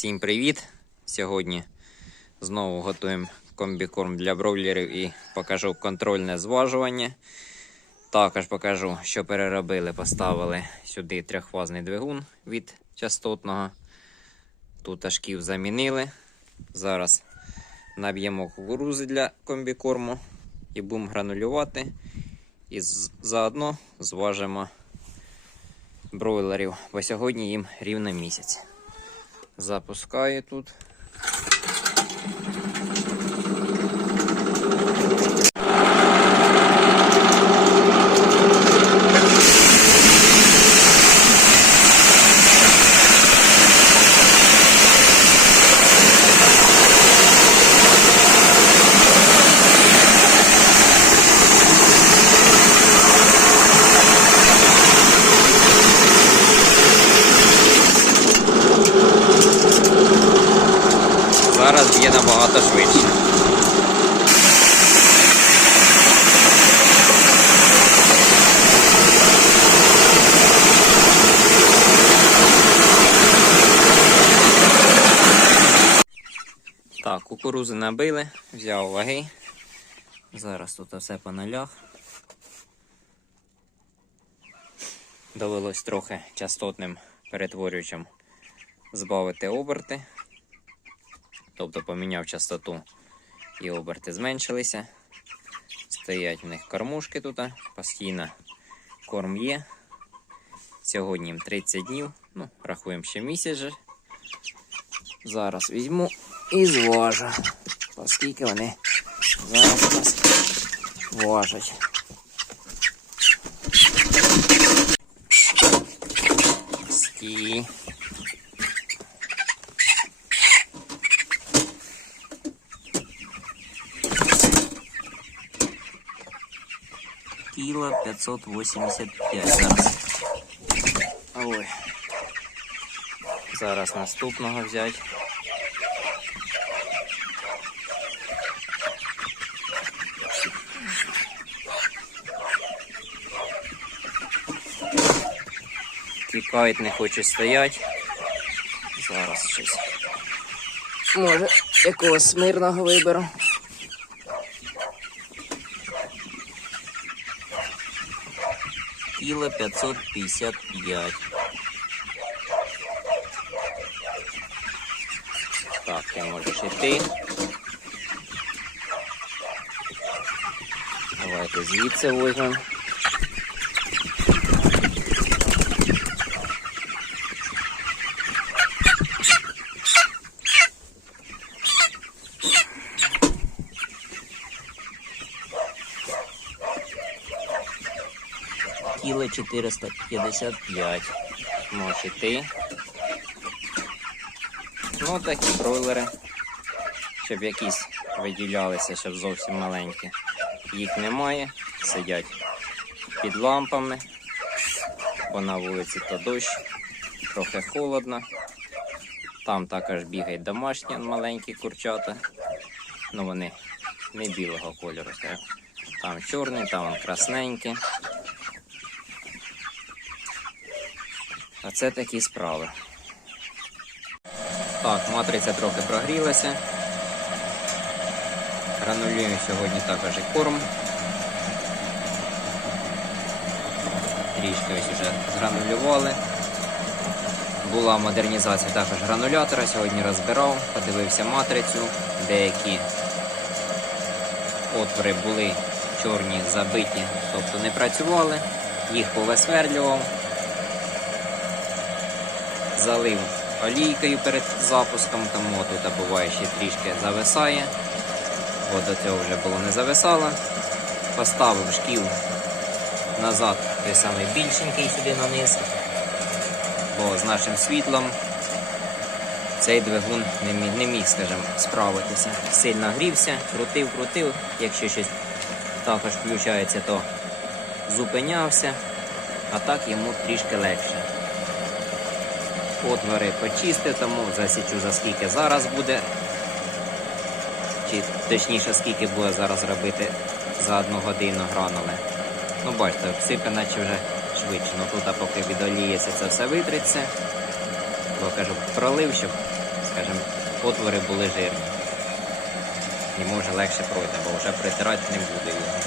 Всім привіт! Сьогодні знову готуємо комбікорм для бройлерів і покажу контрольне зважування. Також покажу, що переробили, поставили сюди трьохфазний двигун від частотного. Тут ашків замінили. Зараз наб'ємо кукурузи для комбікорму і будемо гранулювати. І заодно зважимо бройлерів, бо сьогодні їм рівно місяць. Запускаю тут. Зараз б'є набагато швидше. Так, кукурузи набили, взяв ваги. Зараз тут все по нулях. Довелось трохи частотним перетворюючим збавити оберти. Тобто поміняв частоту і оберти зменшилися. Стоять в них кормушки тут, постійно корм є. Сьогодні їм 30 днів, ну, рахуємо ще місяць. же. Зараз візьму і зважу, оскільки вони зараз у нас важать. Стій. Кіло 585 зараз. Ой. Зараз наступного взяти. Тікають, не хочуть стоять. Зараз щось. Може, якогось смирного виберу. Кіло 555. Так, ти можеш іти. Давайте звідси візьмемо. 455. Можеш іти. Ну, такі бройлери. Щоб якісь виділялися, щоб зовсім маленькі. Їх немає. Сидять під лампами, бо на вулиці то дощ, трохи холодно. Там також бігають домашні маленькі курчата. Ну вони не білого кольору. скажімо. Там чорний, там красненький. А це такі справи. Так, матриця трохи прогрілася. Гранулюємо сьогодні також і корм. Трішки ось вже згранулювали. Була модернізація також гранулятора. Сьогодні розбирав, подивився матрицю. Деякі отвори були чорні, забиті, тобто не працювали. Їх повисверлював залив олійкою перед запуском, тому тут буває ще трішки зависає, бо до цього вже було не зависало. Поставив шкіл назад, той самий більшенький сюди на низ, бо з нашим світлом цей двигун не міг, не міг скажімо, справитися. Сильно грівся, крутив, крутив. Якщо щось також включається, то зупинявся, а так йому трішки легше. Отвори почистив, тому засічу за скільки зараз буде. Чи точніше скільки буде зараз робити за одну годину гранули. Ну бачите, сипе наче вже швидше. Ну тут а поки відоліється це все витриться. Бо кажу, пролив, щоб скажімо, отвори були жирні. І може легше пройде, бо вже притирати не буде його.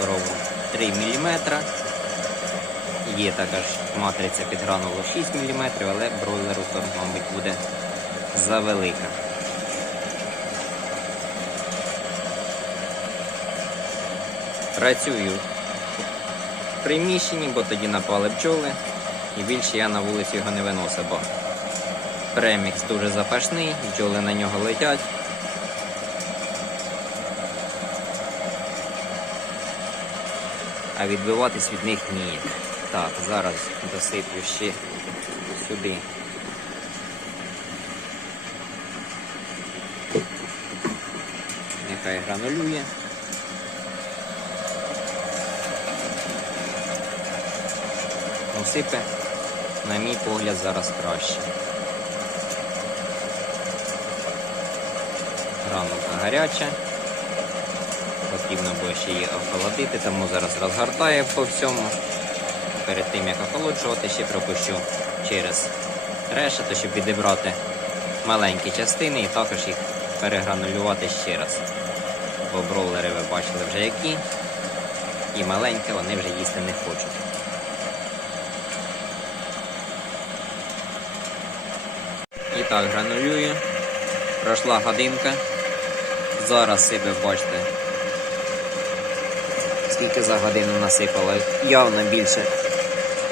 Корову 3 мм. Є також матриця під гранулу 6 мм, але бройлеру, то, мабуть, буде завелика. Працюю в приміщенні, бо тоді напали бджоли. І більше я на вулицю його не виносив, бо премікс дуже запашний, бджоли на нього летять. А відбиватись від них ніяк. Так, зараз досиплю ще сюди. Нехай гранулює. Ну, сипе, на мій погляд, зараз краще. Гранулка гаряча. Потрібно було ще її охолодити, тому зараз розгортаю по всьому. Перед тим як охолоджувати, ще пропущу через решето, щоб відібрати маленькі частини і також їх перегранулювати ще раз. Бо броулери ви бачили вже які. І маленькі вони вже їсти не хочуть. І так, гранулюю. Пройшла годинка. Зараз себе бачите, скільки за годину насипало. Явно більше,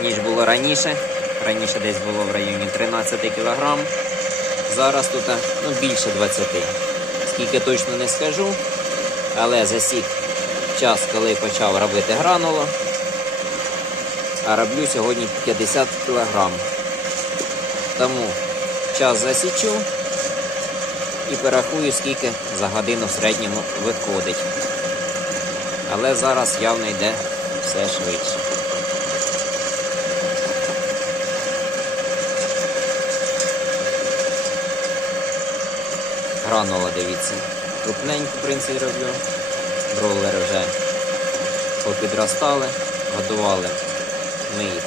ніж було раніше. Раніше десь було в районі 13 кг. Зараз тут ну, більше 20. Скільки точно не скажу. Але засік час, коли почав робити гранулу. А роблю сьогодні 50 кг. Тому час засічу і порахую, скільки за годину в середньому виходить. Але зараз явно йде все швидше. Гранула, дивіться, крупненьку, в принципі, роблю. Броулери вже попідростали, годували ми їх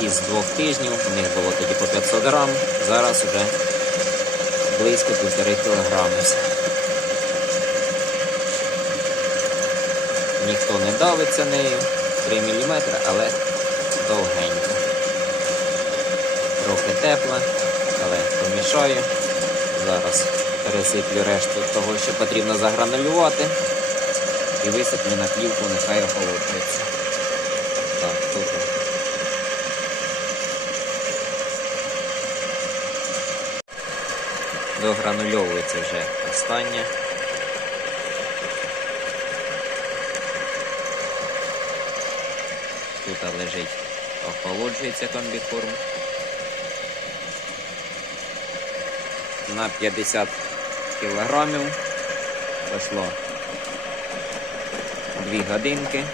із двох тижнів, у них було тоді по 500 грам, зараз вже близько півтори кілограми. Ніхто не давиться нею, 3 мм, але довгенько. Трохи тепла, але помішаю. Зараз пересиплю решту того, що потрібно загранулювати. І висиплю на плівку, нехай охолоджується. Так, тут. Догранульовується вже останнє. Тут лежить, охолоджується комбікорм. На 50 кілограмів пройшло 2 годинки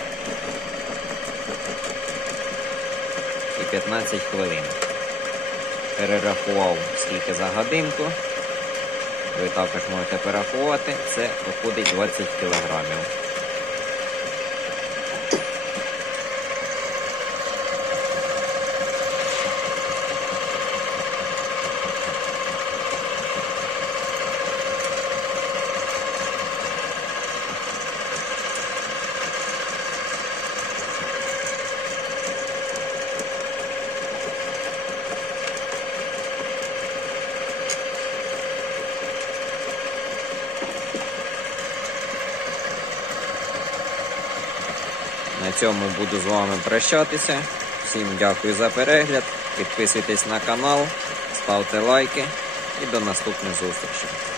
і 15 хвилин. Перерахував скільки за годинку. Ви також можете порахувати, це виходить 20 кілограмів. На цьому буду з вами прощатися. Всім дякую за перегляд. Підписуйтесь на канал, ставте лайки і до наступних зустрічей.